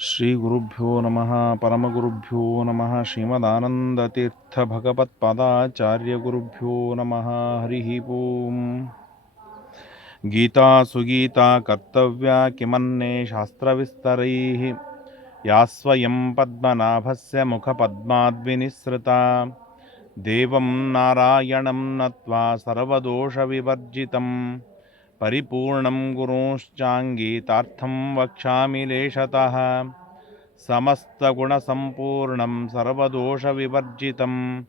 श्रीगुरुभ्यो नमः, परमगुरुभ्यो नमः, श्रीमदानन्दतीर्थभगवत्पादाचार्यगुरुभ्यो नमः, हरिः ओम्। गीता सुगीता कर्तव्या किमन्ये शास्त्रविस्तरैः, या स्वयं पद्मनाभस्य मुखपद्माद्विनिःसृता। देवं नारायणं नत्वा सर्वदोषविवर्जितम्। పరిపూర్ణం గురుంశ్చాంగీతార్థం వక్ష్యామి లేశత. సమస్తగుణసంపూర్ణం సర్వదోషవివర్జితం.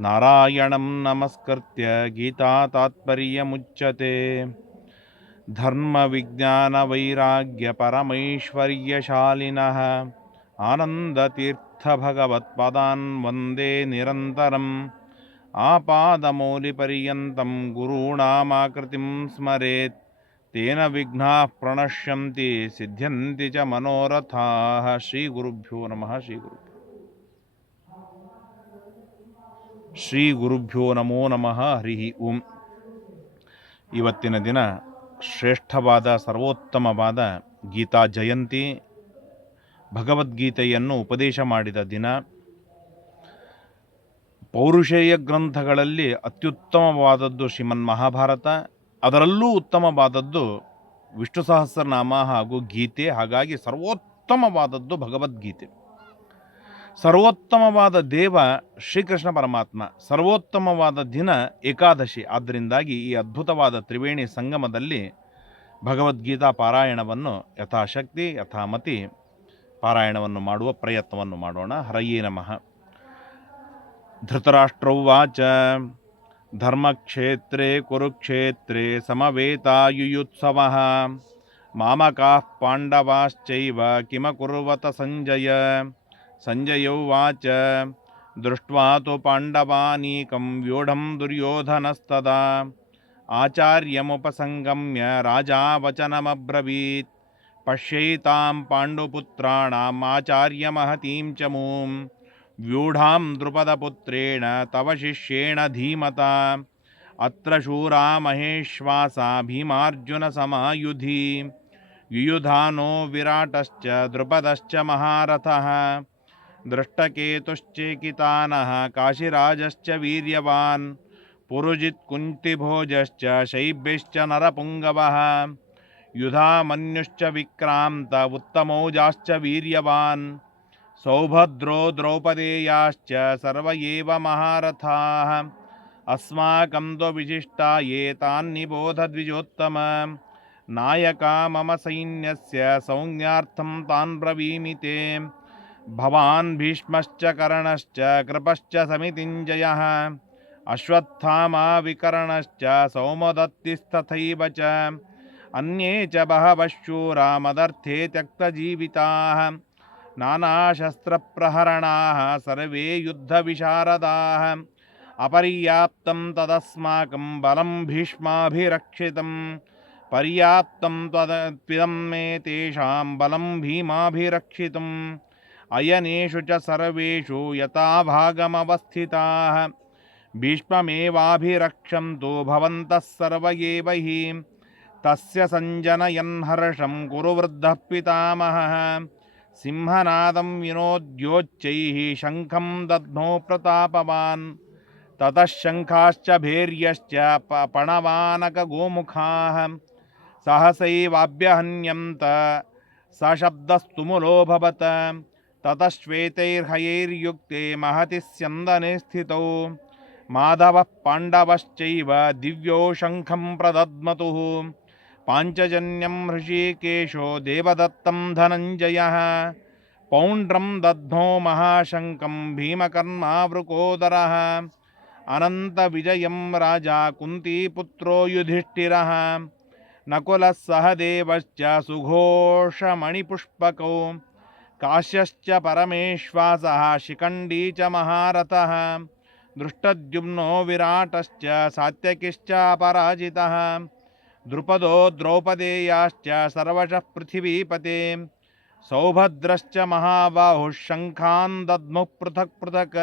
నారాయణం నమస్కృత్య గీతాతాత్పర్యముచ్యతే. धर्मविज्ञानवैराग्यपरमैश्वर्यशालिनः आनन्दतीर्थभगवत्पदान् वन्दे निरन्तरम् आपादमौलिपर्यन्तं गुरूणामाकृतिं स्मरेत् तेन विघ्नाः प्रणश्यन्ति सिद्ध्यन्ति च मनोरथाः श्रीगुरुभ्यो नमः श्रीगुरुभ्यो ಶ್ರೀ ಗುರುಭ್ಯೋ ನಮೋ ನಮಃ ಹರಿ ಓಂ ಇವತ್ತಿನ ದಿನ ಶ್ರೇಷ್ಠವಾದ ಸರ್ವೋತ್ತಮವಾದ ಗೀತಾ ಜಯಂತಿ ಭಗವದ್ಗೀತೆಯನ್ನು ಉಪದೇಶ ಮಾಡಿದ ದಿನ ಪೌರುಷೇಯ ಗ್ರಂಥಗಳಲ್ಲಿ ಅತ್ಯುತ್ತಮವಾದದ್ದು ಶ್ರೀಮನ್ ಮಹಾಭಾರತ, ಅದರಲ್ಲೂ ಉತ್ತಮವಾದದ್ದು ವಿಷ್ಣು ಸಹಸ್ರನಾಮ ಹಾಗೂ ಗೀತೆ, ಹಾಗಾಗಿ ಸರ್ವೋತ್ತಮವಾದದ್ದು ಭಗವದ್ಗೀತೆ. ಸರ್ವೋತ್ತಮವಾದ ದೇವ ಶ್ರೀಕೃಷ್ಣ ಪರಮಾತ್ಮ, ಸರ್ವೋತ್ತಮವಾದ ದಿನ ಏಕಾದಶಿ. ಆದ್ದರಿಂದಾಗಿ ಈ ಅದ್ಭುತವಾದ ತ್ರಿವೇಣಿ ಸಂಗಮದಲ್ಲಿ ಭಗವದ್ಗೀತಾ ಪಾರಾಯಣವನ್ನು ಯಥಾಶಕ್ತಿ, ಯಥಾಮತಿ ಪಾರಾಯಣವನ್ನು ಮಾಡುವ ಪ್ರಯತ್ನವನ್ನು ಮಾಡೋಣ. ಹರಯೇ ನಮಃ. धृतराष्ट्र उवाच धर्मक्षेत्रे कुरुक्षेत्रे समवेतायुयुत्सवः। मामकाः पाण्डवाश्चैव किमकुर्वत सञ्जय सञ्जय उवाच दृष्ट्वा तु पाण्डवानीकं व्यूढं दुर्योधनस्तदा। आचार्यमुपसङ्गम्य राजा वचनमब्रवीत् पश्यैतां पाण्डुपुत्राणाम् आचार्यमहतीं च मूम्। व्यूढां द्रुपदपुत्रेण तव शिष्येण धीमता। अत्र शूरा महेश्वासा भीमार्जुनसमायुधि युयुधानो विराटश्च द्रुपदश्च महारथः। दृष्टकेतुश्चेकितानः काशिराजश्च वीर्यवान्। पुरुजित्कुन्तिभोजश्च शैभ्यश्च नरपुङ्गवः। युधामन्युश्च विक्रान्त उत्तमौजाश्च वीर्यवान्। सौभद्रो द्रौपदेयाश्च सर्व एव महारथाः। अस्माकं तु विशिष्टा ये तान्निबोधद्विजोत्तम। नायका मम सैन्यस्य सौज्ञार्थं तान् ब्रवीमि ते भवान् भीष्मश्च कर्णश्च कृपश्च समितिञ्जयः। अश्वत्थामा विकर्णश्च सौमदत्तिस्तथैव च। अन्ये च बहवः शूरा मदर्थे त्यक्तजीविताः। नानाशस्त्रप्रहरणाः सर्वे युद्धविशारदाः। अपर्याप्तं तदस्माकं बलं भीष्माभिरक्षितं पर्याप्तं त्वदत्विदं मे तेषां बलं भीमाभिरक्षितम्। अयनेषु च सर्वेषु यथाभागमवस्थिताः। भीष्ममेवाभिरक्षन्तु भवन्तः सर्व एव हि तस्य सञ्जनयन् हर्षं कुरु वृद्धः पितामहः। सिंहनादं विनोद्योच्चैः शङ्खं दध्नो प्रतापवान्, ततः शङ्खाश्च भैर्यश्च पणवानकगोमुखाः, सहसैवाभ्यहन्यन्त सशब्दस्तुमुलोऽभवत् ततः श्वेतैर्हयैर्युक्ते महति स्यन्दने स्थितौ माधवः पाण्डवश्चैव दिव्यो शङ्खं प्रदद्मतुः पाञ्चजन्यं हृषीकेशो देवदत्तं धनञ्जयः, पौण्ड्रं दध्नो महाशङ्कं भीमकर्मावृकोदरः, अनन्तविजयं राजा कुन्तीपुत्रो युधिष्ठिरः, नकुलः सहदेवश्च सुघोषमणिपुष्पकौ, काश्यश्च परमेश्वासः शिखण्डी च महारथः दृष्टद्युम्नो विराटश्च सात्यकिश्च द्रुपदो द्रौपदेयाश्च सर्वशः पृथिवीपते सौभद्रश्च महाबाहुः शङ्खान् दद्मुः पृथक् पृथक्।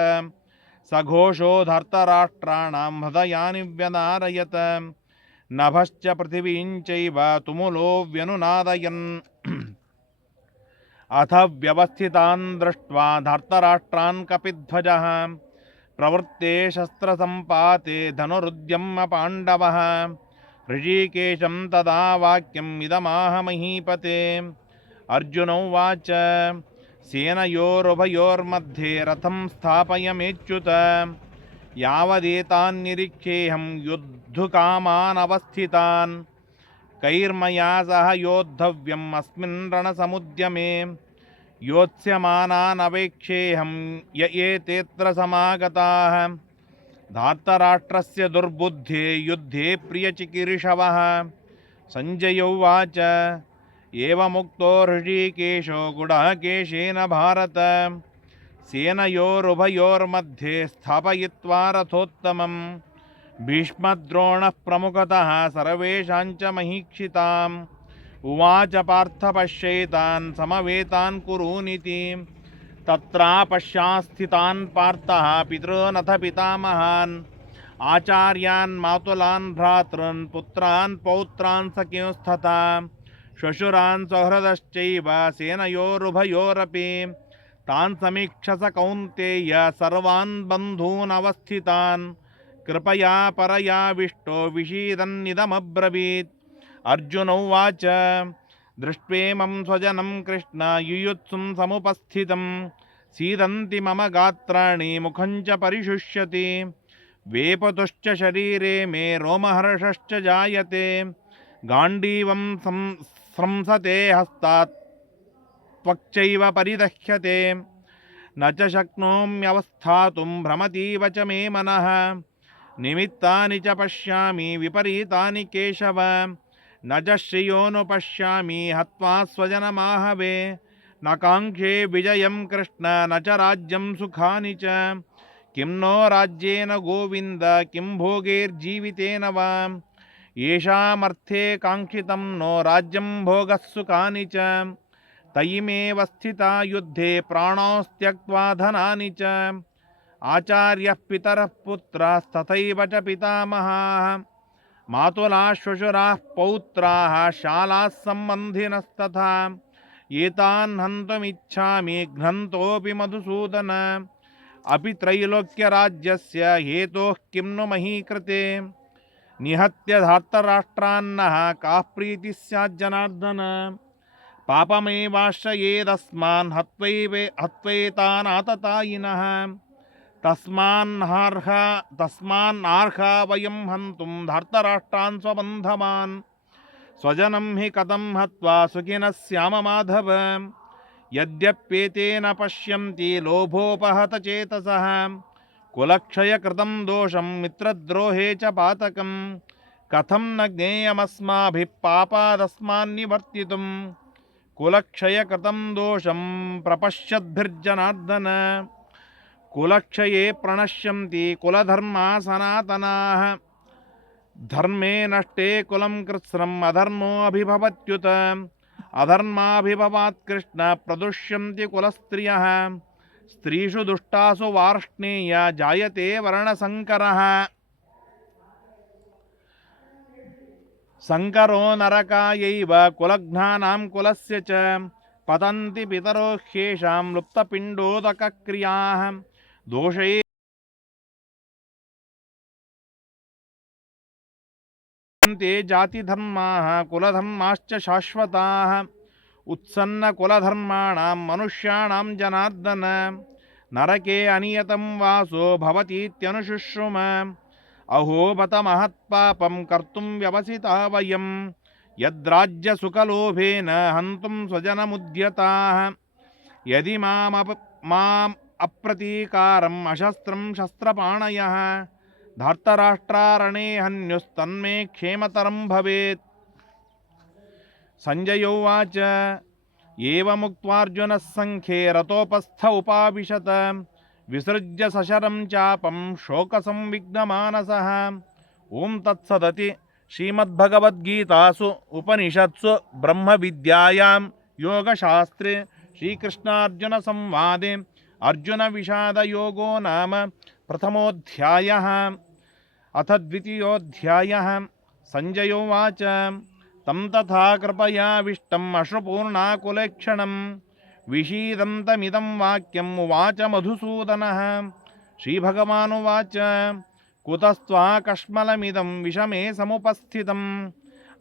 सघोषो धर्तराष्ट्राणां हृदयानि व्यनारयत्। नभश्च पृथिवीं चैव तुमुलो व्यनुनादयन्। अथ व्यवस्थितान् दृष्ट्वा धार्तराष्ट्रान् कपिध्वजः। प्रवृत्ते शस्त्रसम्पाते धनुरुद्यम्य पाण्डवः। ऋषिकेशं तदा वाक्यम् इदमाह महीपते अर्जुन उवाच, सेनयोरुभयोर्मध्ये रथं स्थापयमेच्युत। यावदेतान् निरीक्षेऽहं युद्धुकामान् कैर्मया सह योद्धव्यम् अस्मिन् रणसमुद्यमे। योत्स्यमानान् अवेक्षेऽहं य एतेऽत्र समागताः धार्तराष्ट्रस्य दुर्बुद्धे युद्धे प्रियचिकीर्षवः। सञ्जय उवाच एवमुक्तो ऋषिकेशो गुडकेशेन भारत। सेनयोरुभयोर्मध्ये स्थापयित्वा रथोत्तमम्। भीष्मद्रोणः प्रमुखतः सर्वेषां च महीक्षिताम्। उवाच पार्थ पश्येतान् समवेतान् तत्रापश्यास्थितान् पार्थः पितॄनथ पितामहान्। आचार्यान् मातुलान् भ्रातॄन्, पुत्रान् पौत्रान् सख्युस्तथा श्वशुरान् सहृदश्चैव सेनयोरुभयोरपि। तान् समीक्ष स कौन्तेय सर्वान् बन्धून् अवस्थितान्। कृपया परयाविष्टो विषीदन्निदमब्रवीत् अर्जुन उवाच दृष्ट्वेमं स्वजनं कृष्ण युयुत्सुं समुपस्थितं। सीदन्ति मम गात्राणि, मुखं च परिशुष्यति। वेपतुश्च शरीरे मे रोमहर्षश्च जायते। गाण्डीवं सं स्रंसते हस्तात् त्वक्चैव परिदह्यते। न च शक्नोम्यवस्थातुं भ्रमतीव च मे मनः। निमित्तानि च पश्यामि, विपरीतानि केशव। न च श्रियोऽनुपश्यामि, हत्वा स्वजनमाहवे। न काङ्क्षे विजयं कृष्ण, न च राज्यं च। किं नो राज्येन गोविन्द, किं भोगैर्जीवितेन वा। येषामर्थे काङ्क्षितं नो राज्यं भोगः सुखानि च। स्थिता युद्धे प्राणास्त्यक्त्वा धनानि च। आचार्यः पितरः पुत्रास्तथैव च पितामहाः। मातुलाः श्वशुराः पौत्राः शालाः सम्बन्धिनस्तथा। एतान् हन्तुमिच्छामि घ्नन्तोऽपि मधुसूदन। अपि त्रैलोक्यराज्यस्य हेतोः किं नु महीकृते? निहत्य धार्तराष्ट्रान्नः काः प्रीतिः स्याज्जनार्दन पापमेवाश्रयेदस्मान् हत्वैवे हत्वैतानाततायिनः। तस्मान्नार्ह तस्मान्नार्हा वयं हन्तुं धार्तराष्ट्रान् स्वबन्धवान् स्वजनं हि कथं हत्वा सुखिनः श्याम माधव यद्यप्येतेन पश्यन्ति लोभोपहतचेतसः कुलक्षयकृतं दोषं मित्रद्रोहे च पातकं कथं न ज्ञेयमस्माभिः पापादस्मान्निवर्तितुम्। कुलक्षयकृतं दोषं प्रपश्यद्भिर्जनार्दन। कुलक्षये प्रणश्यन्ति कुलधर्मा सनातनाः धर्मे नष्टे कुलं कृत्स्नम् अधर्मोऽभिभवत्युत अधर्माभिभवात् कृष्ण प्रदुष्यन्ति कुलस्त्रियः। स्त्रीषु दुष्टासु वार्ष्णेय जायते वर्णसङ्करः सङ्करो नरकायैव कुलघ्नानां कुलस्य च। पतन्ति पितरो ह्येषां लुप्तपिण्डोदकक्रियाः। दोषै ते जातिधर्माः कुलधर्माश्च शाश्वताः। उत्सन्नकुलधर्माणां मनुष्याणां जनार्दन। नरके अनियतं वासो भवतीत्यनुशुश्रुम। अहो बत महत्पापं कर्तुं व्यवसिता वयं यद्राज्यसुखलोभेन हन्तुं स्वजनमुद्यताः। यदि मामप माम् अप्रतीकारम्, अशस्त्रं शस्त्रपाणयः। धार्तराष्ट्रारणे हन्युस्तन्मे क्षेमतरं भवेत्। उवाच, एवमुक्त्वार्जुनः सङ्ख्ये रतोपस्थ उपाविशत। विसृज्य सशरं चापं शोकसंविघ्नमानसः। ॐ तत्सदति श्रीमद्भगवद्गीतासु उपनिषत्सु ब्रह्मविद्यायां योगशास्त्रे श्रीकृष्णार्जुनसंवादे। अर्जुनविषादयोगो नाम प्रथमोऽध्यायः, अथ द्वितीयोऽध्यायः। सञ्जय उवाच, तं तथा कृपयाविष्टम् अश्रुपूर्णाकुलेक्षणं विषीदन्तमिदं वाक्यम् उवाच मधुसूदनः। श्रीभगवानुवाच, कुतस्त्वाकश्मलमिदं विषमे समुपस्थितम्,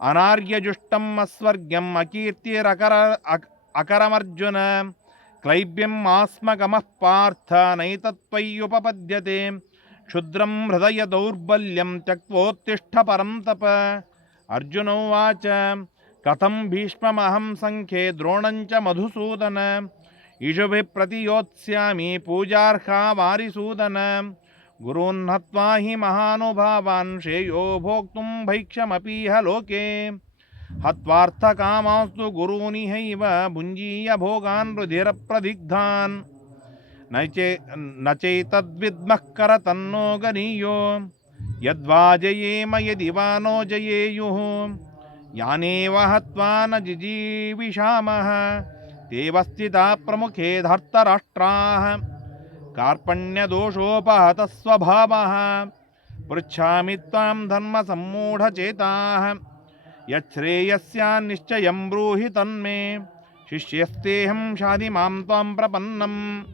अनार्यजुष्टम् अस्वर्ग्यम् अकीर्तिरकर अक- अकरमर्जुन। क्लैब्यम् आस्मगमः पार्थ नैतत्त्वय्युपपद्यते क्षुद्रं हृदय दौर्बल्यं त्यक्त्वोत्तिष्ठ परं तप। अर्जुन उवाच, कथं भीष्ममहं सङ्ख्ये द्रोणं च मधुसूदन? इषुभिः प्रतियोत्स्यामि पूजार्हा वारिसूदन। गुरून् हत्वा हि महानुभावान् श्रेयो भोक्तुं भैक्षमपीह लोके। हत्वार्थकामास्तु गुरूनिहैव भुञ्जीय भोगान् रुधिरप्रदिग्धान्। न चे न चैतद्विद्मः करतन्नो गरीयो यद्वा जयेम यदि वा नो जयेयुः। यानेव हत्वा न जिजीविषामः। तेव स्थिता प्रमुखे धर्तराष्ट्राः। कार्पण्यदोषोपहतः स्वभावः। पृच्छामि त्वां धर्मसम्मूढचेताः। यच्छ्रेयस्यान्निश्चयं ब्रूहि तन्मे। शिष्यस्तेऽहं शाधि माँ त्वां प्रपन्नम्।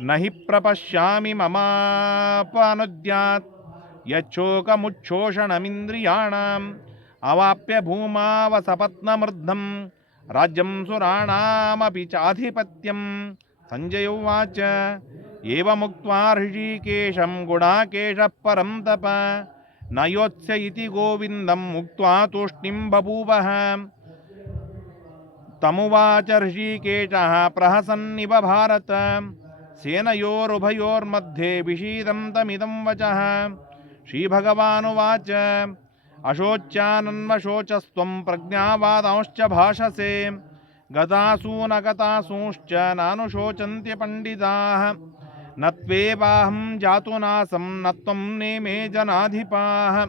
न हि प्रपश्यामि ममापनुद्यात् यच्छोकमुच्छोषणमिन्द्रियाणाम्। अवाप्य भूमावसपत्नमृद्धं राज्यं सुराणामपि चाधिपत्यं सञ्जय उवाच। एवमुक्त्वा ऋषिकेशं गुणाकेशः परं तप। न योत्स्य इति गोविन्दम् उक्त्वा तूष्णीं बभूवः। तमुवाच ऋषिकेशः प्रहसन्निव भारत। सेनयोरुभयोर्मध्ये विषीदन्तमिदं वचः। श्रीभगवानुवाच, अशोच्यानन्वशोचस्त्वं प्रज्ञावादांश्च भाषसे। गतासूनगतासूंश्च नानुशोचन्त्य पण्डिताः न त्वेवाहं जातु नासं, न त्वं नेमे जनाधिपाः।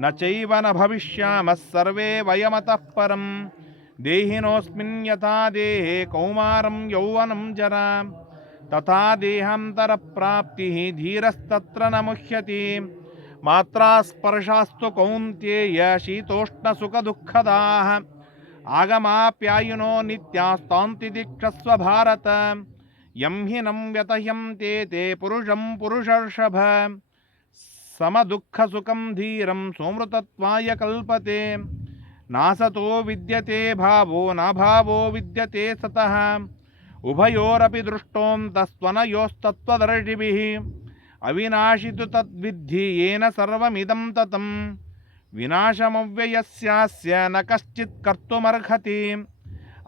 न चैव न भविष्यामः सर्वे वयमतः परं देहिनोऽस्मिन् यथा देहे कौमारं यौवनं जरा। तथा देहान्तरप्राप्तिः धीरस्तत्र न मुह्यति। मात्रा स्पर्शास्तु कौन्तेय, शीतोष्णसुखदुःखदाः। आगमाप्यायिनो नित्यास्तान्ति दीक्षस्व भारत। यं हि नं व्यतह्यन्ते ते पुरुषं पुरुषर्षभ। समदुःखसुखं धीरं सोमृतत्वाय कल्पते। नासतो विद्यते भावो, नाभावो विद्यते सतः। उभयोरपि दृष्टोऽन्तस्त्वनयोस्तत्त्वदर्शिभिः। अविनाशि तु तद्विद्धि, येन सर्वमिदं ततं विनाशमव्ययस्यास्य न कश्चित् कर्तुमर्हति।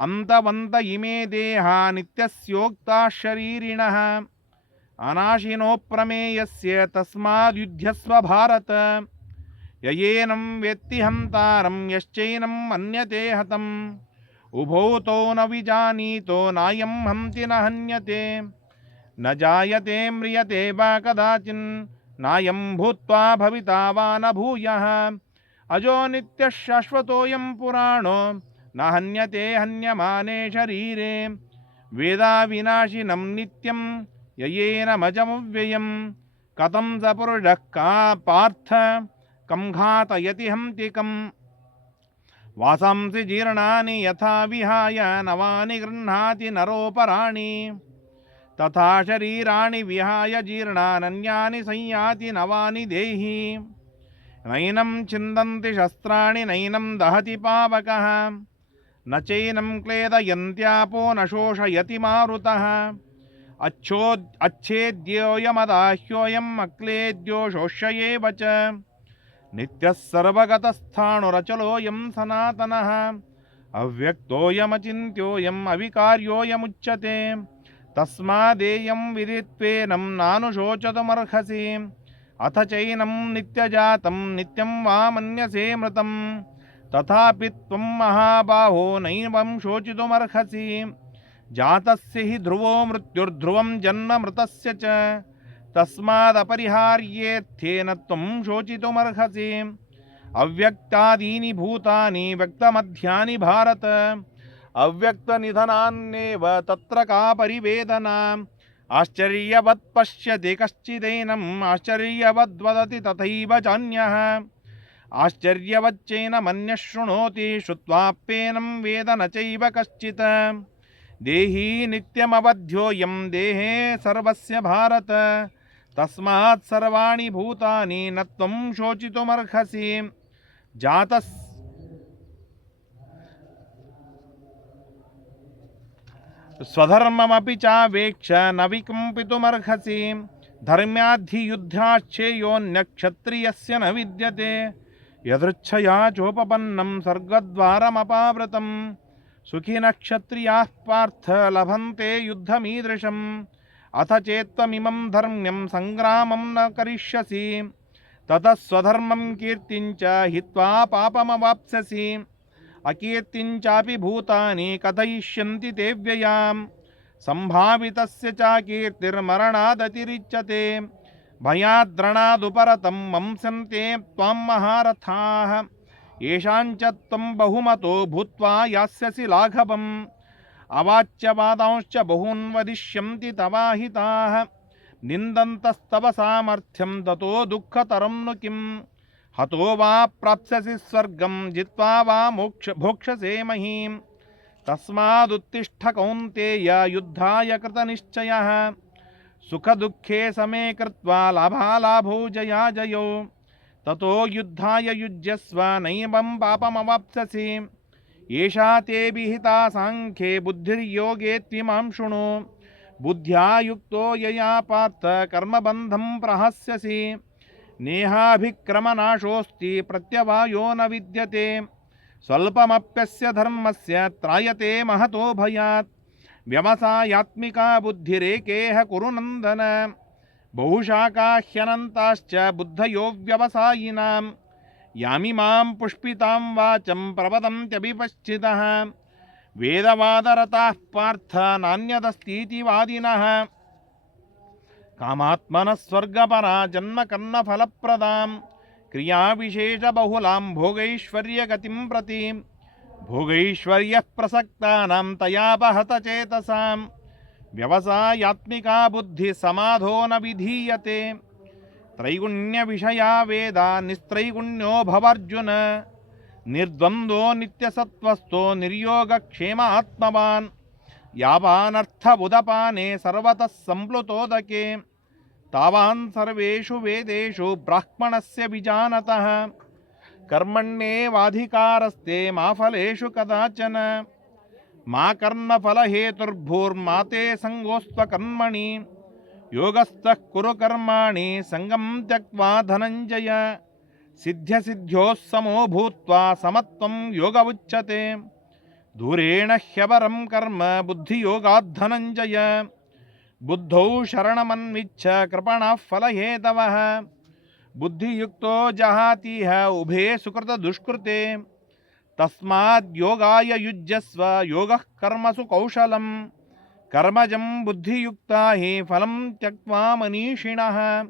अन्तवन्त इमे देहा नित्यस्योक्ताः शरीरिणः। अनाशिनोप्रमेयस्य तस्माद्युध्यस्व भारत ययेनं वेत्ति हन्तारं यश्चैनं मन्यते हतम् उभौ तौ न विजानीतो नायं हन्ति न हन्यते। न जायते म्रियते वा कदाचिन्, नायं भूत्वा भविता वा न भूयः। अजो नित्यः शाश्वतोऽयं पुराणो। न हन्यते हन्यमाने शरीरे। वेदाविनाशिनं नित्यं ययेनमजमव्ययं कथं स पुरुषः का पार्थ? कं घातयति हन्ति कम् वासांसि जीर्णानि यथा विहाय नवानि गृह्णाति नरोपराणि। तथा शरीराणि विहाय जीर्णानन्यानि संयाति नवानि देहि। नैनं छिन्दन्ति शस्त्राणि नैनं दहति पावकः। न चैनं क्लेदयन्त्यापो न शोषयति मारुतः। अच्छो अच्छेद्योऽयमदाह्योऽयम् अक्लेद्यो शोष्य एव च। नित्यः सर्वगतस्थाणुरचलोऽयं सनातनः। अव्यक्तोऽयमचिन्त्योऽयम् अविकार्योऽयमुच्यते। तस्मादेयं विदित्वेनं नानुशोचतुमर्हसि अथ चैनं नित्यजातं नित्यं वा मन्यसे मृतं तथापि त्वं महाबाहो नैवं शोचितुमर्हसि। जातस्य हि ध्रुवो मृत्युर्ध्रुवं जन्म मृतस्य च। तस्मादपरिहार्येत्येन त्वं शोचितुमर्हसि। अव्यक्तादीनि भूतानि, व्यक्तमध्यानि भारत। अव्यक्तनिधनान्येव तत्र का परिवेदना। आश्चर्यवत् पश्यति कश्चिदेनम् आश्चर्यवद्वदति तथैव चान्यः आश्चर्यवच्चैनमन्यः शृणोति श्रुत्वाप्येनं वेद न चैव कश्चित्। देही नित्यमवध्योऽयं देहे सर्वस्य भारत। तस्मात् सर्वाणि भूतानि न त्वं शोचितुमर्हसि। जातस् स्वधर्ममपि चावेक्ष न विकम्पितुमर्हसि। धर्म्याद्धियुद्धाश्चेयोऽन्यक्षत्रियस्य न विद्यते। यदृच्छया चोपपन्नं स्वर्गद्वारमपावृतं सुखिनः क्षत्रियाः पार्थ लभन्ते युद्धमीदृशम्। अथ चेत्त्वमिमं धर्म्यं सङ्ग्रामं न करिष्यसि। ततः स्वधर्मं कीर्तिं च हित्वा पापमवाप्स्यसि। अकीर्तिं चापि भूतानि कथयिष्यन्ति ते व्ययाम्। सम्भावितस्य च भयाद्रणादुपरतं वंसन्ते त्वां महारथाः। येषां च त्वं बहुमतो भूत्वा यास्यसि लाघवम्। अवाच्यवादांश्च बहून् वदिष्यन्ति तवाहिताः। निन्दन्तस्तव सामर्थ्यं ततो दुःखतरं नु किम्? हतो वा प्राप्स्यसि स्वर्गं, जित्वा वा मोक्ष भोक्ष्यसे महीं। तस्मादुत्तिष्ठ कौन्तेय युद्धाय कृतनिश्चयः। सुखदुःखे समे कृत्वा लाभालाभौ जया जयो। ततो युद्धाय युज्यस्व नैवं पापमवाप्स्यसि एषा ते विहिता साङ्ख्ये बुद्धिर्योगे त्विमां शृणु। बुद्ध्या युक्तो यया पार्थ कर्मबन्धं प्रहस्यसि। नेहाभिक्रमनाशोऽस्ति प्रत्यवायो न विद्यते। स्वल्पमप्यस्य धर्मस्य त्रायते महतो भयात्। व्यवसायात्मिका बुद्धिरेकेह कुरु नन्दन बहुशाखा ह्यनन्ताश्च बुद्धयो व्यवसायिनां यामिमां पुष्पितां वाचं प्रवदन्त्यभिपश्चितः वेदवादरताः पार्थ नान्यदस्तीति वादिनः कामात्मनः स्वर्गपरा जन्मकर्णफलप्रदां क्रियाविशेषबहुलां भोगैश्वर्यगतिं प्रति। భోగైశ్వర్యః ప్రసక్తానాం తయాపహతచేతసాం వ్యవసాయాత్మికా బుద్ధి సమాధో న విధీయతే త్రైగుణ్య విషయా వేద నిస్త్రైగుణ్యో భవర్జున నిర్ద్వంద్వో నిత్యసత్వస్థో నిర్యోగక్షేమ ఆత్మవాన్ యావానర్థబుదపానే సర్వత సంప్లుతోదకే తావాన్ సర్వేషు వేదేషు బ్రాహ్మణస్య విజానత कर्मण्येवाधिकारस्ते मा फलेषु कदाचन। मा कर्मफलहेतुर्भूर्मा ते सङ्गोस्त्वकर्मणि योगस्थः कुरु कर्माणि सङ्गं त्यक्त्वा धनञ्जय। सिद्ध्यसिद्ध्योः समो भूत्वा समत्वं योग उच्यते। दूरेण ह्यवरं कर्म बुद्धियोगाद्धनञ्जय। बुद्धौ शरणमन्विच्छ कृपणः फलहेतवः। बुद्धियुक्तो जहातीह उभे सुकृतदुष्कृते तस्माद्योगाय युज्यस्व, योगः कर्मसु कौशलं कर्मजं बुद्धियुक्ता हि फलं त्यक्त्वा मनीषिणः।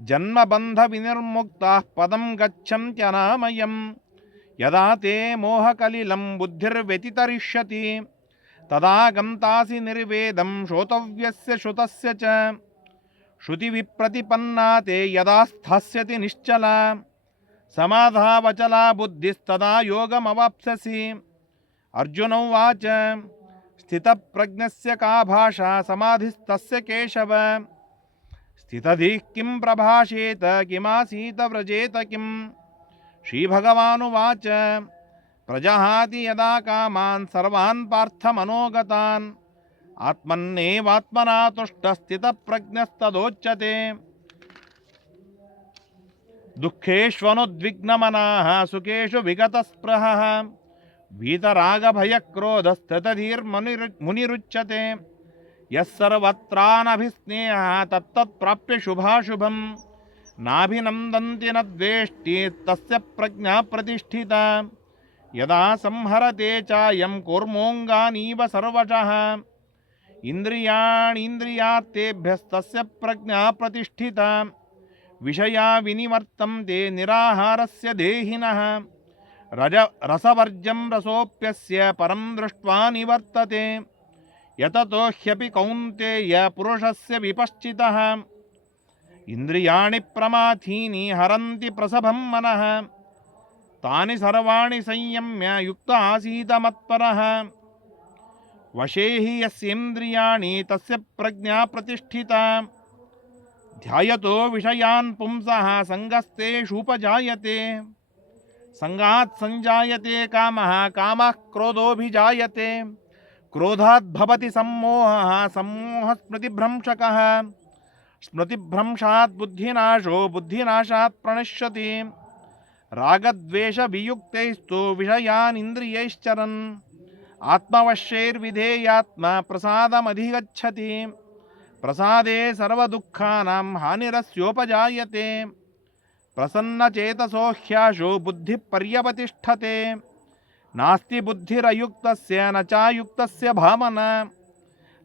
जन्मबन्धविनिर्मुक्ताः पदं गच्छन्त्यनामयम् यदा ते मोहकलिलं बुद्धिर्व्यतितरिष्यति। तदा गन्तासि निर्वेदं श्रोतव्यस्य श्रुतस्य च। श्रुतिविप्रतिपन्ना ते यदा स्थास्यति निश्चला। समाधावचला बुद्धिस्तदा योगमवाप्स्यसि अर्जुन उवाच, स्थितप्रज्ञस्य का भाषा समाधिस्तस्य केशव? स्थितधिः किं प्रभाषेत, किमासीत व्रजेत किम्? श्रीभगवानुवाच, प्रजहाति यदा कामान् सर्वान् पार्थमनोगतान्। आत्मन्नेवात्मना तुष्टस्थितप्रज्ञस्तदोच्यते दुःखेष्वनुद्विग्नमनाः, सुखेषु विगतस्पृहः। वीतरागभयक्रोधस्थितधीर्मुनिरु मुनिरुच्यते यः सर्वत्रानभिस्नेहः, तत्तत्प्राप्य शुभाशुभम्। नाभिनन्दन्ति न द्वेष्टि, तस्य प्रज्ञा प्रतिष्ठिता। यदा संहरते चायं कूर्मोऽङ्गानीव सर्वशः। इन्द्रियाणीन्द्रियात्तेभ्यस्तस्य प्रज्ञा प्रतिष्ठिता। विषया विनिवर्तन्ते निराहारस्य देहिनः। रज रसवर्जं रसोऽप्यस्य परं दृष्ट्वा निवर्तते। यततो ह्यपि कौन्तेय पुरुषस्य विपश्चितः। इन्द्रियाणि प्रमाथीनि हरन्ति प्रसभं मनः। तानि सर्वाणि संयम्य युक्त आसीत मत्परः। वशे ही यस्येन्द्रियाणि तस्य प्रज्ञा प्रतिष्ठिता। ध्यायतो विषयान् पुंसः सङ्गस्तेषूपजायते सङ्गात् सञ्जायते कामः कामः क्रोधोऽभिजायते। क्रोधात् भवति सम्मोहः सम्मोहः स्मृतिभ्रंशकः स्मृतिभ्रंशात् बुद्धिनाशो, बुद्धिनाशात् प्रणश्यति। रागद्वेषवियुक्तैस्तु विषयान् आत्मवश्यैर्विधेयात्मा प्रसादमधिगच्छति। प्रसादे सर्वदुःखानां हानिरस्योपजायते। प्रसन्नचेतसो ह्याशो बुद्धिः पर्यवतिष्ठते नास्ति बुद्धिरयुक्तस्य, न चायुक्तस्य भावना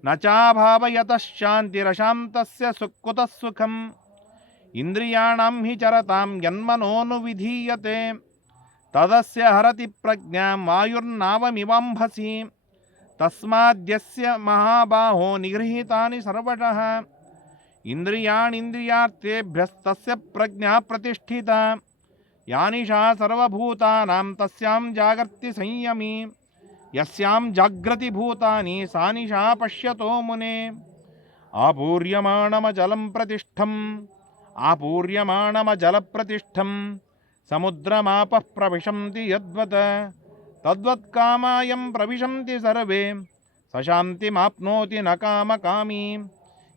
न चाभावयतश्शान्तिरशान्तस्य सुकुतः सुखम्। इन्द्रियाणां हि चरतां यन्मनोनुविधीयते तदस्य हरति प्रज्ञां वायुर्नावमिवाम्भसि तस्माद्यस्य महाबाहो निगृहीतानि सर्वशः इन्द्रियाणीन्द्रियार्थेभ्यस्तस्य प्रज्ञा प्रतिष्ठिता। यानिशा सर्वभूतानां तस्यां जागर्ति संयमी। यस्यां जाग्रति भूतानि सा निशा पश्यतो मुने। आपूर्यमाणमजलं प्रतिष्ठम्। आपूर्यमाणमजलप्रतिष्ठं समुद्रमापः यद्वत्। तद्वत्कामायं प्रविशन्ति सर्वे। स शान्तिमाप्नोति न कामकामी।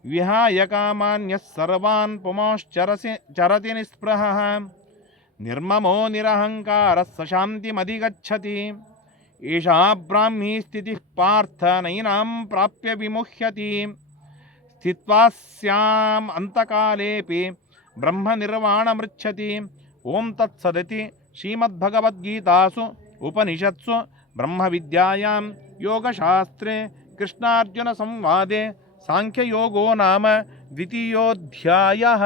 विहाय कामान्यः सर्वान् पुमाश्चरसि चरति निःस्पृहः। निर्ममो निरहङ्कारः स शान्तिमधिगच्छति एषा ब्राह्मी स्थितिः पार्थ नैनां प्राप्य विमुह्यति। स्थित्वा स्याम् अन्तकालेऽपि ब्रह्मनिर्वाणमृच्छति। ॐ तत्सदिति श्रीमद्भगवद्गीतासु उपनिषत्सु ब्रह्मविद्यायां योगशास्त्रे कृष्णार्जुनसंवादे साङ्ख्ययोगो नाम द्वितीयोऽध्यायः।